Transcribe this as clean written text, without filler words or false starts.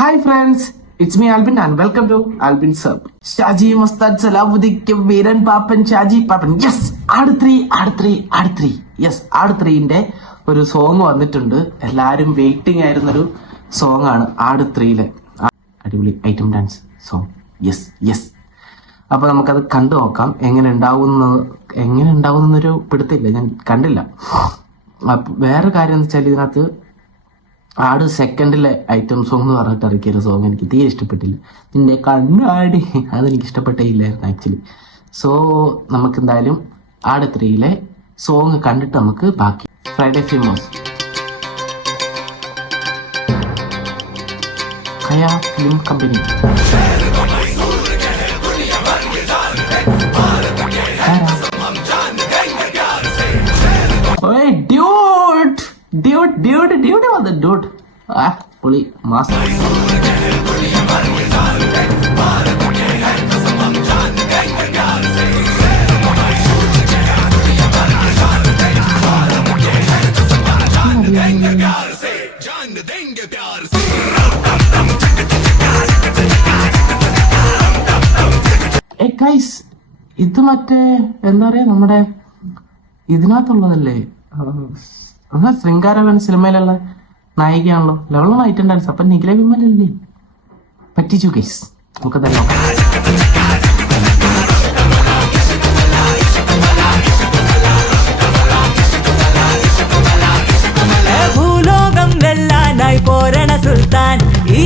Hi friends, it's me Albin and welcome to Albin സബ്. ഷാജി മസ്താദ് സലാവുദ്ദീൻ വീരൻ Pappan Shaji Pappan. Yes, Aadu three yes, Aadu 3ന്റെ ഒരു സോങ് വന്നിട്ടുണ്ട്. എല്ലാരും വെയിറ്റിംഗ് ആയിരുന്നൊരു സോങ് ആണ് ആട് 3യിലെ അടിപൊളി ഐറ്റം ഡാൻസ് സോങ്. യെസ്. അപ്പൊ നമുക്കത് കണ്ടു നോക്കാം. എങ്ങനെ ഉണ്ടാവുന്നൊരു പിടുത്തില്ല, ഞാൻ കണ്ടില്ല. വേറെ കാര്യം എന്ന് വെച്ചാൽ ഇതിനകത്ത് ആട് സെക്കൻഡിലെ ഐറ്റം സോങ് എന്ന് പറഞ്ഞിട്ട് ഇറക്കിയ ഒരു സോങ് എനിക്ക് തീരെ ഇഷ്ടപ്പെട്ടില്ല. നിന്റെ കണ്ണാടി അതെനിക്ക് ഇഷ്ടപ്പെട്ടേ ഇല്ലായിരുന്നു ആക്ച്വലി. സോ നമുക്ക് എന്തായാലും ആട് 3യിലെ സോങ് കണ്ടിട്ട് നമുക്ക് ബാക്കി. ഫ്രൈഡേ ഫിലിമോസ് കയ ഫിലിം കമ്പനി. ഡ്യൂഡ് വന്ന ഡ്യൂഡ് പുളി മാസ്. ഇത് മറ്റേ എന്താ പറയാ, നമ്മുടെ ഇതിനകത്തുള്ളതല്ലേ, ശൃംഗാരവൻ സിനിമയിലുള്ള നായികയാണല്ലോ. ലെവലാണ് ഐറ്റം ഡാൻസ്. അപ്പൊ നിഖില വിമലല്ലേ പറ്റിച്ചു ഗൈസ്. നമുക്ക് തന്നെ ഭൂലോകം വെല്ലാനായി പോരണ സുൽത്താൻ, ഈ